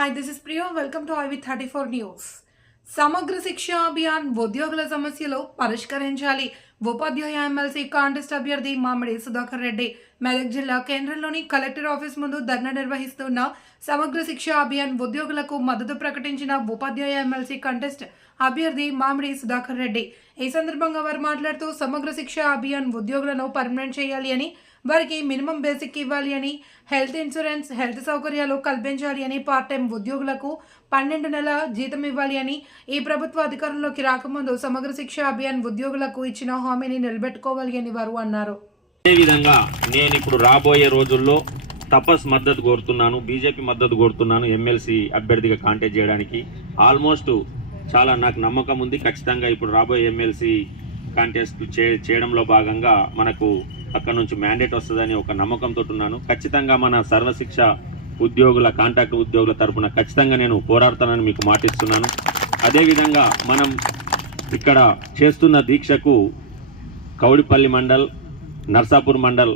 Hi this is Priyo welcome to IV thirty four news Samagra Shiksha Abhiyan ఉద్యోగుల సమస్యలు పరిష్కరించాలి. ఉపాధ్యాయ MLC contest అభ్యర్థి మామిడి సుధాకర్ రెడ్డి మెదక్ జిల్లా కేంద్రంలోని కలెక్టర్ ఆఫీస్ ముందు ధర్నా నిర్వహిస్తున్న సమగ్ర శిక్ష అభియాన్ ఉద్యోగులకు మద్దతు ప్రకటించిన ఉపాధ్యాయ ఎమ్మెల్సీ కంటెస్ట్ అభ్యర్థి మామిడి సుధాకర్ రెడ్డి. ఈ సందర్భంగా వారు మాట్లాడుతూ సమగ్ర శిక్ష అభియాన్ ఉద్యోగులను పర్మనెంట్ చేయాలి అని వారికి మినిమం బేసిక్ ఇవ్వాలి అని హెల్త్ ఇన్సూరెన్స్ హెల్త్ సౌకర్యాలు కల్పించాలి అని పార్ట్ టైం ఉద్యోగులకు పన్నెండు నెలల జీతం ఇవ్వాలి అని ఈ ప్రభుత్వ అధికారంలోకి రాకముందు సమగ్ర శిక్ష అభియాన్ ఉద్యోగులకు ఇచ్చిన హామీని నిలబెట్టుకోవాలి అని వారు అన్నారు. అదేవిధంగా నేను ఇప్పుడు రాబోయే రోజుల్లో తపస్ మద్దతు కోరుతున్నాను బీజేపీ మద్దతు కోరుతున్నాను ఎమ్మెల్సీ అభ్యర్థిగా కాంటాక్ట్ చేయడానికి. ఆల్మోస్ట్ చాలా నాకు నమ్మకం ఉంది. ఖచ్చితంగా ఇప్పుడు రాబోయే ఎమ్మెల్సీ కాంటెస్ట్ చే చేయడంలో భాగంగా మనకు అక్కడ నుంచి మ్యాండేట్ వస్తుందని ఒక నమ్మకంతో ఉన్నాను. ఖచ్చితంగా మన సర్వశిక్ష ఉద్యోగుల కాంట్రాక్ట్ ఉద్యోగుల తరపున ఖచ్చితంగా నేను పోరాడతానని మీకు మాటిస్తున్నాను. అదేవిధంగా మనం ఇక్కడ చేస్తున్న దీక్షకు కౌడిపల్లి మండల్ నర్సాపూర్ మండల్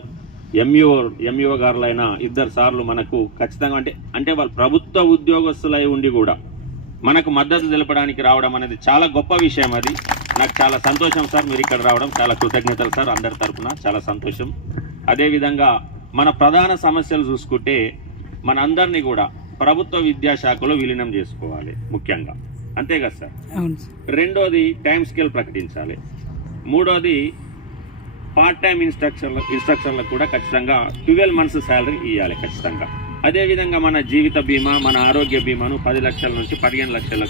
ఎంఈఓ ఎంఈఓ గారులైన ఇద్దరు సార్లు మనకు ఖచ్చితంగా అంటే అంటే వాళ్ళు ప్రభుత్వ ఉద్యోగస్తులై ఉండి కూడా మనకు మద్దతు తెలపడానికి రావడం అనేది చాలా గొప్ప విషయం అది. నాకు చాలా సంతోషం సార్ మీరు ఇక్కడ రావడం. చాలా కృతజ్ఞతలు సార్ అందరి తరపున చాలా సంతోషం. అదేవిధంగా మన ప్రధాన సమస్యలు చూసుకుంటే మన అందరినీ కూడా ప్రభుత్వ విద్యాశాఖలో విలీనం చేసుకోవాలి ముఖ్యంగా. అంతే కదా సార్? రెండోది టైం స్కేల్ ప్రకటించాలి. మూడోది పార్ట్ టైం ఇన్స్ట్రక్షన్ ఇన్స్ట్రక్షన్లకు కూడా ఖచ్చితంగా ట్వెల్వ్ మంత్స్ శాలరీ ఇవ్వాలి ఖచ్చితంగా. అదేవిధంగా మన జీవిత బీమా మన ఆరోగ్య బీమాను పది లక్షల నుంచి పదిహేను లక్షల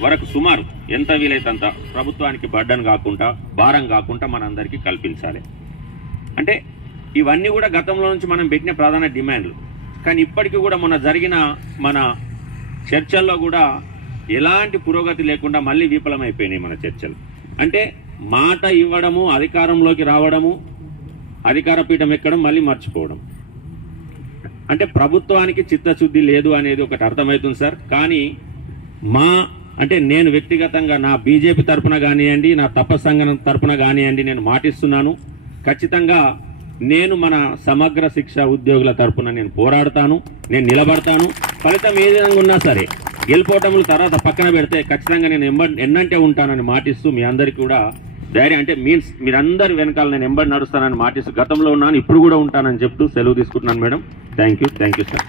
వరకు సుమారు ఎంత వీలైతంత ప్రభుత్వానికి బడ్డన్ కాకుండా భారం కాకుండా మనందరికీ కల్పించాలి. అంటే ఇవన్నీ కూడా గతంలో నుంచి మనం పెట్టిన ప్రధాన డిమాండ్లు. కానీ ఇప్పటికీ కూడా మొన్న జరిగిన మన చర్చల్లో కూడా ఎలాంటి పురోగతి లేకుండా మళ్ళీ విఫలమైపోయినాయి మన చర్చలు. అంటే మాట ఇవ్వడము అధికారంలోకి రావడము అధికార పీఠం ఎక్కడం మళ్ళీ మర్చిపోవడం. అంటే ప్రభుత్వానికి చిత్తశుద్ధి లేదు అనేది ఒకటి అర్థమవుతుంది సార్. కానీ మా అంటే నేను వ్యక్తిగతంగా నా బీజేపీ తరఫున కానివ్వండి నా తపస్సంగం తరఫున కానివ్వండి నేను మాటిస్తున్నాను. ఖచ్చితంగా నేను మన సమగ్ర శిక్ష ఉద్యోగుల తరపున నేను పోరాడతాను నేను నిలబడతాను. ఫలితం ఏ విధంగా ఉన్నా సరే గెలుపోవటములు తర్వాత పక్కన పెడితే ఖచ్చితంగా నేను ఎన్నంటే ఉంటానని మాటిస్తూ మీ అందరికీ కూడా ధైర్యం అంటే మీన్స్ మీరందరి వెనకాల నేను ఎంబడి నడుస్తానని మాటిస్తూ గతంలో ఉన్నాను ఇప్పుడు కూడా ఉంటానని చెప్తూ సెలవు తీసుకుంటున్నాను madam. Thank you thank you sir